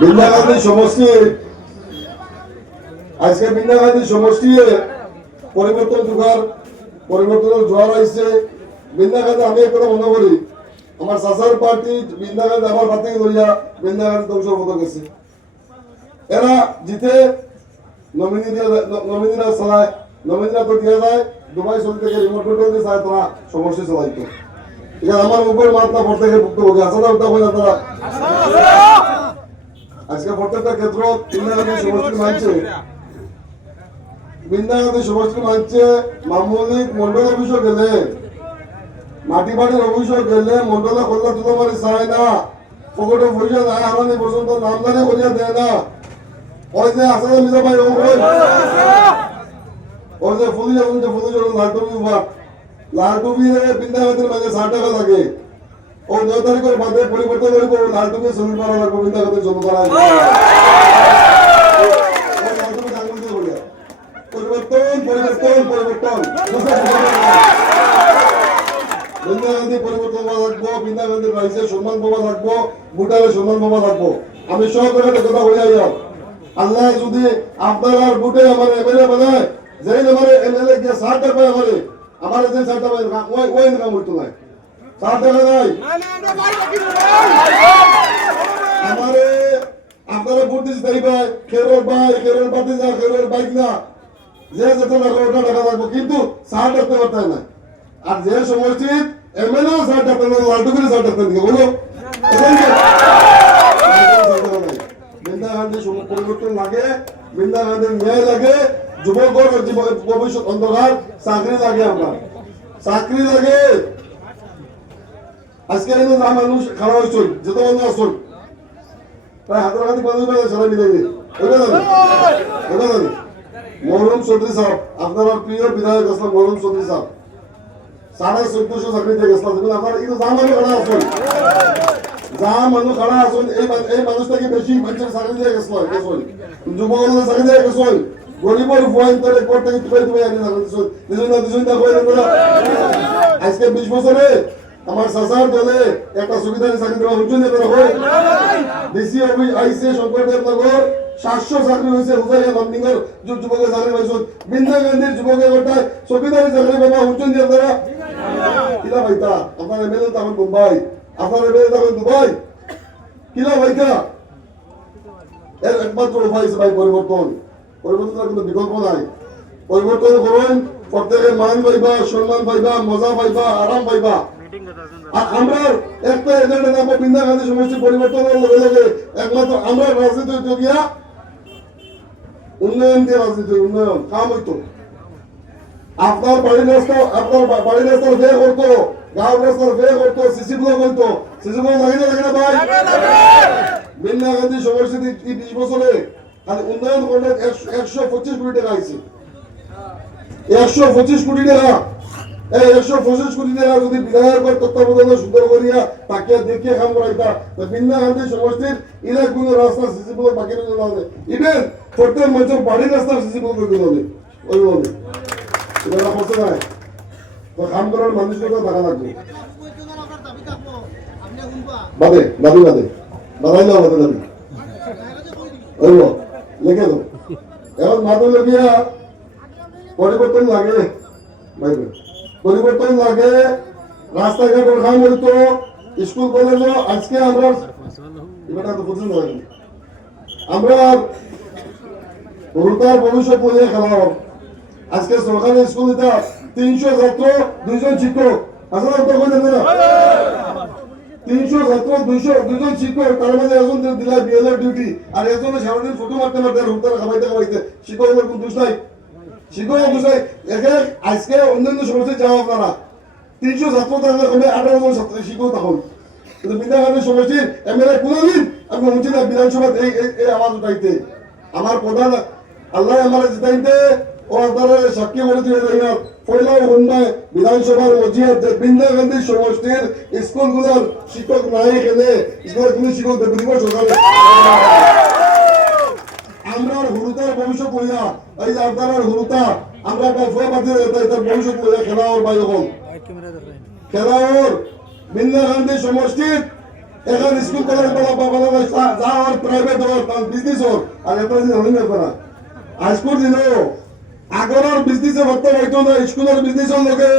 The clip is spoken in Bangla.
বৃন্দাগান্ধী সমষ্টি আজকে বৃন্দাগান্ধী সমষ্টি পরিবর্তন পরিবর্তনের জোয়ার আসছে। বৃন্দাগান্ধী আমি একটা মনে করি আমার সাসার পার্টি বৃন্দাগান্ধী আমার হাত থেকে ধরিয়া বৃন্দাগান্ধী ধ্বংস হতে গেছে। এরা জিতে নমিনিরা চালায়, নমিনিরা তো দিয়ে যায় দুবাই সৌদি থেকে রিমোট কন্ট্রোল দিয়ে চায় তারা সমষ্টি চালাইতো। এখানে আমার উপর মাত্রা পড়তে গিয়ে ভুক্ত হবে আসলে ওটা হয় না তারা আজকে প্রত্যেকটা ক্ষেত্র বৃন্দাগান্ধী সমষ্টি মানছে, বৃন্দাগান্ধী সমষ্টি মানছে। মামুলিক মন্ডল অভিষেক গেলে মাটি বাড়ির অভিষেক গেলে মন্ডলে কল্যাণ তুলে মারি চায় না, পকেটে পয়সা যায় হারানি পর্যন্ত নামদারি করিয়া দেয় না। ওই যে আসলে মিজা ভাই ওই যে ফুলি যখন যে ফুলি যখন লালটুবি উপার লালটুবি বৃন্দাগান্ধীর মাঝে 60 টাকা লাগে। ও 9 তারিখের বাদে পরিবর্তন করবো লালটুবি চল্লিশ পারা লাগবে বৃন্দাগান্ধীর জন্য করা পরিবর্তন পরিবর্তন পরিবর্তন বৃন্দাগান্ধী পরিবর্তন হওয়া লাগবো, বৃন্দাগান্ধীর রাইজের সম্মান পাওয়া লাগবো, ভোটারের সম্মান পাওয়া লাগবো। আমি সব জায়গাতে কথা বলে যাই আল্লাহ যদি আপনার ভোটে আমার এমএলএ বানায় যেই আমার এমএলএ গিয়ে 60 টাকা পায় আমার যে 60 টাকা ওই ইনকাম হইতো না 60 টাকা নাই আমারে আপনারা ভোট দিতে চাইবে খেরোর বাতি যা খেরোর বাইক না যে যেতে লাগবে ওটা টাকা লাগবে কিন্তু 60 টাকা করতে না। আর যে সমষ্টি এমএলএ 60 টাকা লালটুকুরি 60 টাকা দিকে বলো বৃন্দাগান্ধী পরিবর্তন লাগে, বৃন্দাগান্ধীর ন্যায় লাগে, যুবকর ভবিষ্যৎ অন্ধকার চাকরি লাগে, আপনার চাকরি লাগে। আজকে যা মানুষ খারাপ হয়েছিল যত মানুষ আসল প্রায় হাতের হাতে মানুষ সারা মিলে জানি মহরম চৌধুরী সাহেব আপনার প্রিয় বিধায়ক আসলাম মহরম চৌধুরী সাহেব 1450 চাকরি দিয়ে গেছিলাম আপনার কিন্তু যা মানুষ খারাপ আসল যা মানুষ খারাপ আসল এই মানুষটাকে বেশি মানুষের চাকরি দিয়ে গেছিল যুবকদের চাকরি দিয়ে গেছিল গরিবের ভয় করে করতে তুমি আজকে 20 বছরে আমার চাচার দলে একটা সুবিধার চাকরি দেওয়া হচ্ছে ডিসি অফিস আইসে শঙ্করদেবনগর 700 চাকরি হয়েছে হুজাইয়া লন্ডিংয়ের যুবকের চাকরি পাইছ বৃন্দাগান্ধীর যুবকের গোটায় সুবিধার চাকরি বাবা হচ্ছেন যে আপনারা কিলা ভাইতা আপনার এমএলএ তখন মুম্বাই আপনার এমএলএ তখন দুবাই কিলা ভাইতা এর একমাত্র উপায় ভাই পরিবর্তন পরিবর্তনের কোনো বিকল্প নাই। পরিবর্তন করুন, প্রত্যেকে মান পাইবা, সম্মান পাইবা, মজা পাইবা, আরাম পাইবা। আর আমরা একটা এজেন্ডা নামবো বৃন্দাগান্ধী সমষ্টি পরিবর্তনের লগে লগে একমাত্র আমরা রাজনীতি গিয়া উন্নয়ন দিয়ে রাজনীতি উন্নয়ন কাম হইতো। আপনার বাড়ির রাস্তা বে করতো, গাঁও রাস্তা বে করতো, সিসি ব্লক হইতো, সিসি ব্লক লাগে না ভাই? বৃন্দাগান্ধী সমষ্টি 20 বছরে খালি উন্নয়ন করলে 125 কোটি টাকা আইছে 125 কোটি টাকা। এই 125 কোটি টাকা যদি বিধায়কের তত্ত্বাবধানে সুন্দর করিয়া তাকে দেখিয়ে কাম করাইতা বৃন্দাগান্ধী সমষ্টির ইলাকাগুলো রাস্তা সিসি ব্লক বাকি রয়ে যাবে। ইভেন প্রত্যেক মানুষের বাড়ির রাস্তা সিসি ব্লক করে দিতে ওই বলে এটা করতে নাই তো কাম করার মানুষের টাকা লাগবে বাদে দাবি বাদাইলেও বাদে দাবি ওইব লিখে দাও। এখন মাথা লগিয়া পরিবর্তন লাগে, পরিবর্তন লাগে, রাস্তাঘাটের কাম হইতো, স্কুল কলেজ আজকে আমরা আমরা ভোটার ভবিষ্যৎ বলে খেলা আজকে সরকারি স্কুল এটা 300 ছাত্র 2 জন শিক্ষক আসলে 300 ছাত্র 200 শিক্ষক তার মধ্যে একজন দিলা বিএলএ ডিউটি আর একজন সারাদিন ফটো মারতে রুমটা খাবাইতে শিক্ষকের কোন দোষ নাই, শিক্ষকের দোষ নাই। আজকে অন্যান্য সমস্যায় যাওয়া আপনারা 300 ছাত্র থাকলে কমে 18 জন ছাত্র শিক্ষক তখন কিন্তু বৃন্দাগান্ধী সমষ্টির এমএলএ কোনদিন আমি বলছি না বিধানসভা এই আওয়াজ উঠাইতে আমার প্রধান আল্লাহ আমার জিতাইতে ও আপনারা সাক্ষী করে দিয়ে যাই না পয়লা উন্নয় বিধানসভার মজিয়াত যে বৃন্দাগান্ধী সমষ্টির স্কুলগুলোর শিক্ষক নাই এখানে স্কুলের কোনো শিক্ষক দেব সরকারে আমরা হুরুতার ভবিষ্যৎ লইয়া এই যে আপনার হুরুতা আমরা গল্পবাদী তার ভবিষ্যৎ লইয়া খেলা ওর বাই হল খেলা ওর বৃন্দাগান্ধী সমষ্টির এখন স্কুল কলেজ বলা যা আর প্রাইভেট ওর তার বিজনেস ওর আর এটা জিনিস হলেন না হাই স্কুল দিন আগর বিজনেসে ভর্তি হইতো না স্কুলের বিজনেস লোকে